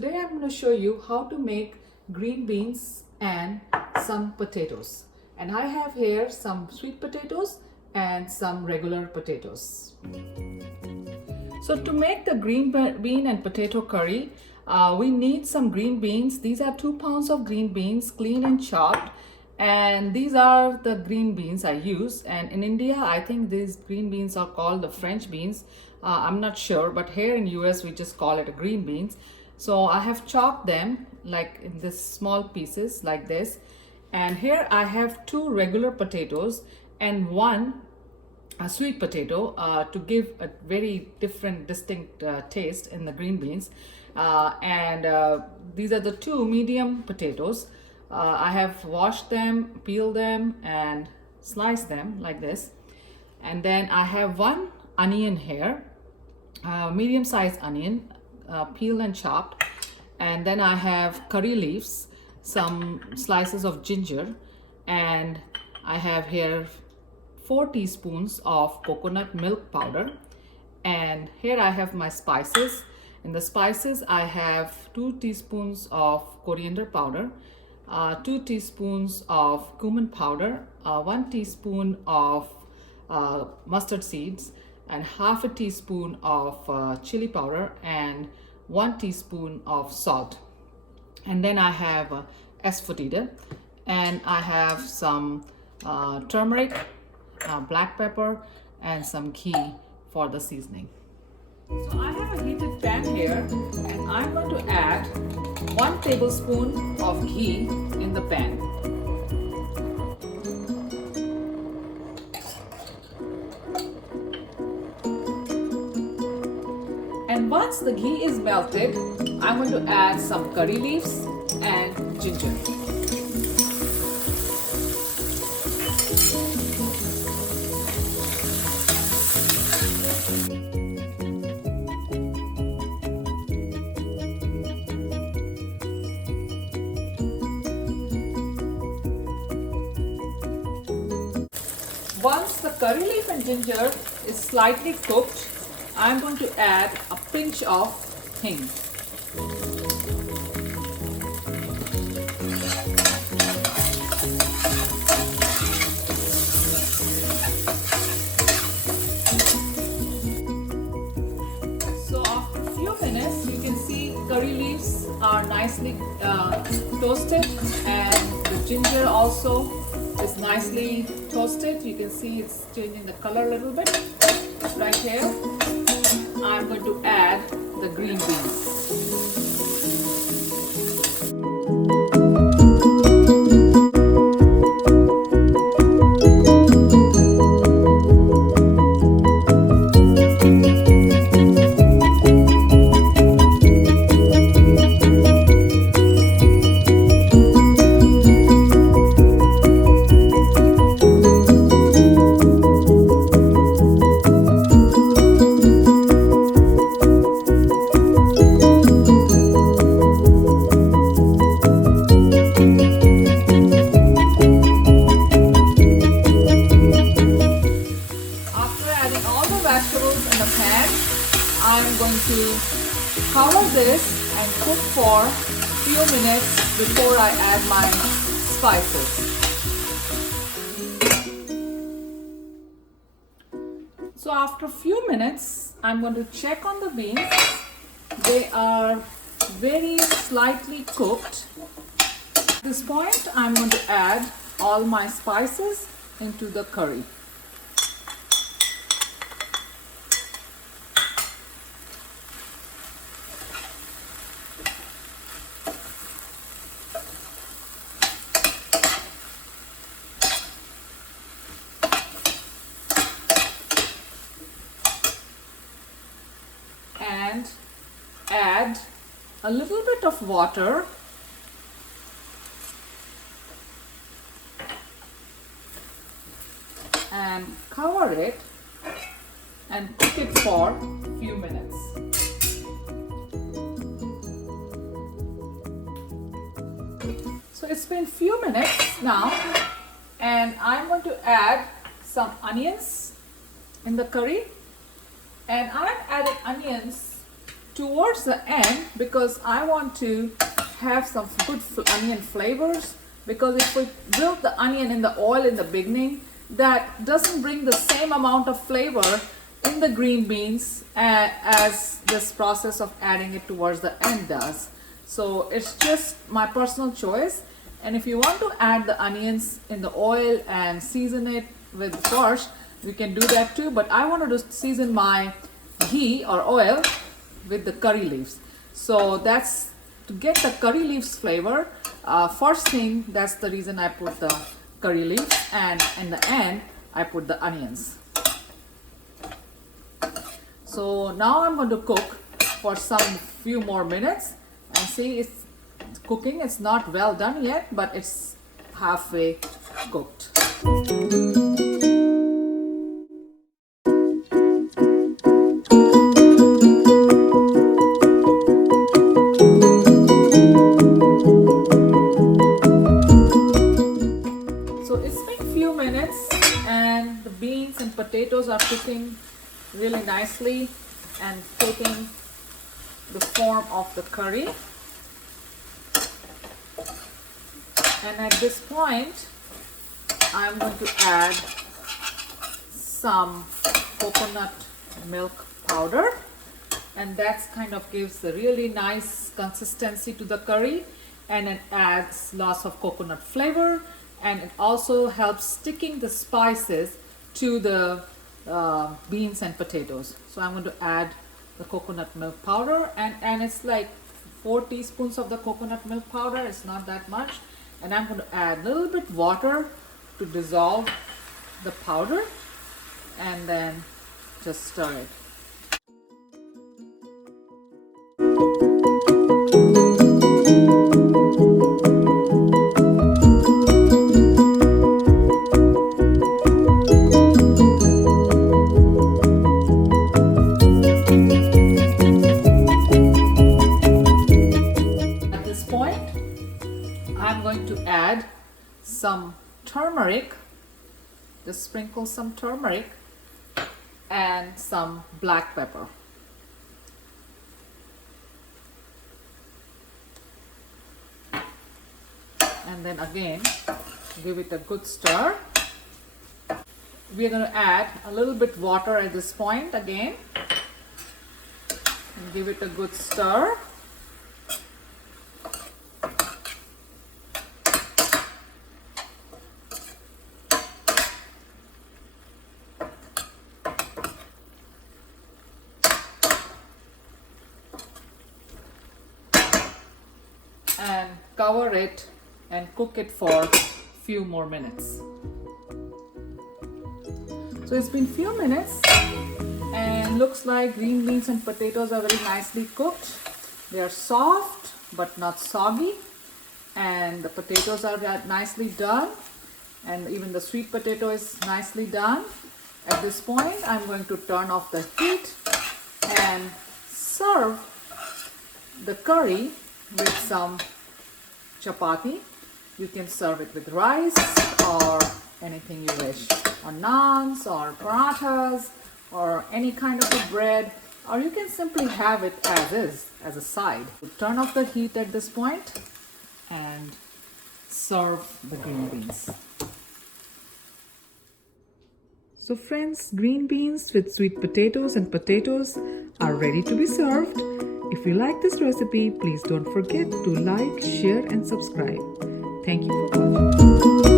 today I'm going to show you how to make green beans and some potatoes. And I have here some sweet potatoes and some regular potatoes. So to make the green bean and potato curry, we need some green beans. These are 2 pounds of green beans, clean and chopped. And these are the green beans I use. And in India, I think these green beans are called the French beans. I'm not sure, but here in US, we just call it green beans. So I have chopped them like in this small pieces like this. And here I have 2 regular potatoes and 1 sweet potato to give a very different, distinct taste in the green beans. These are the 2 medium potatoes. I have washed them, peeled them, and sliced them like this. And then I have 1 onion here, medium-sized onion, peeled and chopped. And then I have curry leaves, some slices of ginger, and I have here 4 teaspoons of coconut milk powder. And here I have my spices. In the spices, I have 2 teaspoons of coriander powder, 2 teaspoons of cumin powder, 1 teaspoon of mustard seeds, and half a teaspoon of chili powder, and 1 teaspoon of salt. And then I have asafoetida, and I have some turmeric, black pepper, and some ghee for the seasoning. So I have a heated pan here, and I'm going to add 1 tablespoon of ghee in the pan. And once the ghee is melted, I'm going to add some curry leaves and ginger. Once the curry leaf and ginger is slightly cooked, I'm going to add a pinch of hing. So after a few minutes, you can see curry leaves are nicely toasted, and the ginger also is nicely toasted. You can see it's changing the color a little bit. Right here, I'm going to add the green beans. I'm going to cover this and cook for a few minutes before I add my spices. So after a few minutes, I'm going to check on the beans. They are very slightly cooked. At this point, I'm going to add all my spices into the curry. And add a little bit of water and cover it and cook it for a few minutes. So it's been a few minutes now, and I'm going to add some onions in the curry, and I'm adding onions towards the end, because I want to have some good onion flavors, because if we build the onion in the oil in the beginning, that doesn't bring the same amount of flavor in the green beans as this process of adding it towards the end does. So it's just my personal choice, and if you want to add the onions in the oil and season it with first, we can do that too, but I wanted to season my ghee or oil with the curry leaves. So that's to get the curry leaves flavor. First thing, that's the reason I put the curry leaves, and in the end I put the onions. So now I'm going to cook for some few more minutes, and see, it's cooking. It's not well done yet, but it's halfway cooked. And the beans and potatoes are cooking really nicely and taking the form of the curry. And at this point, I'm going to add some coconut milk powder, and that kind of gives the really nice consistency to the curry, and it adds lots of coconut flavor, and it also helps sticking the spices to the beans and potatoes. So I'm going to add the coconut milk powder, and it's like 4 teaspoons of the coconut milk powder. It's not that much. And I'm going to add a little bit water to dissolve the powder, and then just stir it. I'm going to add some turmeric, just sprinkle some turmeric and some black pepper. And then again, give it a good stir. We're going to add a little bit water at this point again, and give it a good stir. And cover it and cook it for a few more minutes. So it's been few minutes, and looks like green beans and potatoes are very nicely cooked. They are soft but not soggy, and the potatoes are nicely done, and even the sweet potato is nicely done. At this point, I'm going to turn off the heat and serve the curry with some chapati. You can serve it with rice or anything you wish, or naans or parathas or any kind of a bread, or you can simply have it as is, as a side. Turn off the heat at this point and serve the green beans. So friends, green beans with sweet potatoes and potatoes are ready to be served. If you like this recipe, please don't forget to like, share and subscribe. Thank you for watching.